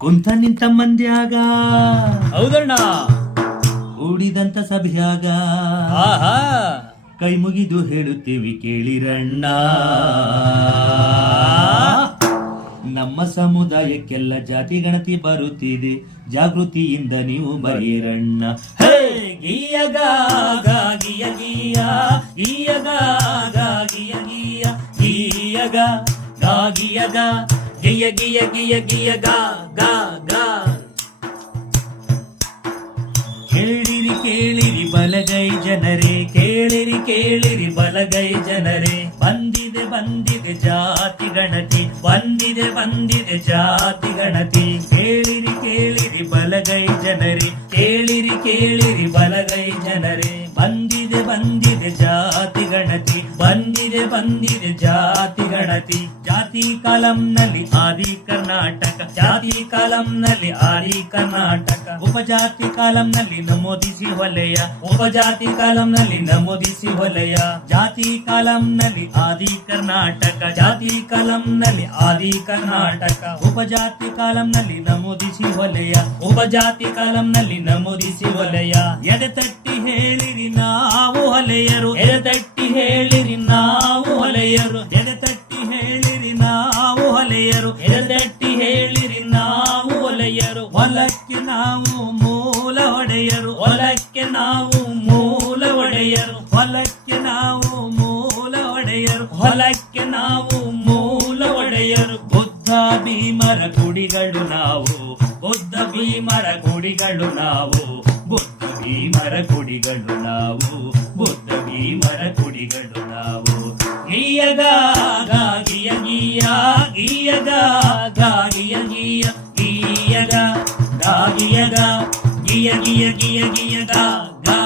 ಕುಂತ ನಿಂತ ಮಂದ್ಯಾಗ ಹೌದಣ್ಣ. ಕೂಡಿದಂತ ಸಭೆಯಾಗ ಆಹಾ ಕೈ ಮುಗಿದು ಹೇಳುತ್ತೇವೆ ಕೇಳಿರಣ್ಣ. ನಮ್ಮ ಸಮುದಾಯಕ್ಕೆಲ್ಲ ಜಾತಿ ಗಣತಿ ಬರುತ್ತಿದೆ, ಜಾಗೃತಿಯಿಂದ ನೀವು ಬರೆಯಿರಣ್ಣ. ಹೇ ಗೀಯಗ ಗಿಯ ಗೀಯ ಗೀಯಗ ಗಿಯ ಗೀಯ ಗೀಯಗ ಗಿಯಗ ಗಿಯ ಗಿಯ ಗಿಯ ಗಿಯ ಗಾ ಗಾ ಗಾ. ಕೇಳಿರಿ ಕೇಳಿರಿ ಬಲಗೈ ಜನರೇ, ಕೇಳಿರಿ ಕೇಳಿರಿ ಬಲಗೈ ಜನರೇ, ಬಂದಿದೆ ಬಂದಿದೆ ಜಾತಿ ಗಣತಿ, ಬಂದಿದೆ ಬಂದಿದೆ ಜಾತಿ ಗಣತಿ. ಕೇಳಿರಿ ಕೇಳಿರಿ ಬಲಗೈ ಜನರೇ, ಕೇಳಿರಿ ಕೇಳಿರಿ ಬಲಗೈ ಜನರೇ, ಬಂದಿದೆ ಬಂದಿದೆ ಜಾತಿ ಗಣತಿ, ಬಂದಿದೆ ಬಂದಿದೆ ಜಾತಿ ಗಣತಿ. ಜಾತಿ ಕಾಲಂನಲ್ಲಿ ಆದಿ ಕರ್ನಾಟಕ, ಜಾತಿ ಕಾಲಂನಲ್ಲಿ ಆದಿ ಕರ್ನಾಟಕ, ಉಪಜಾತಿ ಕಾಲಂನಲ್ಲಿ ನಮೂದಿಸಿ ವಲಯ, ಉಪಜಾತಿ ಕಾಲಂನಲ್ಲಿ ನಮೂದಿಸಿ ವಲಯ. ಜಾತಿ ಕಾಲಂನಲ್ಲಿ ಆದಿ ಕರ್ನಾಟಕ, ಜಾತಿ ಕಾಲಂನಲ್ಲಿ ಆದಿ ಕರ್ನಾಟಕ, ಉಪಜಾತಿ ಕಾಲಂನಲ್ಲಿ ನಮೂದಿಸಿ ವಲಯ, ಉಪಜಾತಿ ಕಾಲಂನಲ್ಲಿ ನಮೂದಿಸಿ ವಲಯ. ಎಡೆತಟ್ಟಿ ಹೇಳಿರಿ ನಾವು ಹೊಲೆಯರು, ಎಡೆತಟ್ಟಿ ಹೇಳಿರಿ ನಾವು ಹೊಲೆಯರು, ಎಡೆತಟ್ಟಿ ಹೇಳಿರಿ ನಾವು ಹೊಲೆಯರು, ಎಡೆತಟ್ಟಿ ಹೇಳಿರಿ ನಾವು ಹೊಲೆಯರು. ಹೊಲಕ್ಕೆ ನಾವು ಮೂಲ ಒಡೆಯರು, ಹೊಲಕ್ಕೆ ನಾವು ಮೂಲ ಒಡೆಯರು, ಹೊಲಕ್ಕೆ ನಾವು ಮೂಲ ಒಡೆಯರು, ಹೊಲಕ್ಕೆ ನಾವು ಮೂಲ ಒಡೆಯರು. ಬುದ್ಧ ಭೀಮರ ಕುಡಿಗಳು ನಾವು, ಬುದ್ಧ ಭೀಮರ ಕುಡಿಗಳು ನಾವು, ಬುದ್ಧ ಭೀಮರ ಕುಡಿಗಳು ನಾವು, ಬುದ್ಧ ಭೀಮರ ಕುಡಿಗಳು ನಾವು. ಗೀಯಗ ಗಿಯ ಗೀಯ ಗೀಯಗ ಗಿಯ ಗೀಯ ಗೀಯಗ ಗಿಯಗ ಗಿಯ ಗಿಯ ಗಿಯ ಗಿಯಗ ಗಾ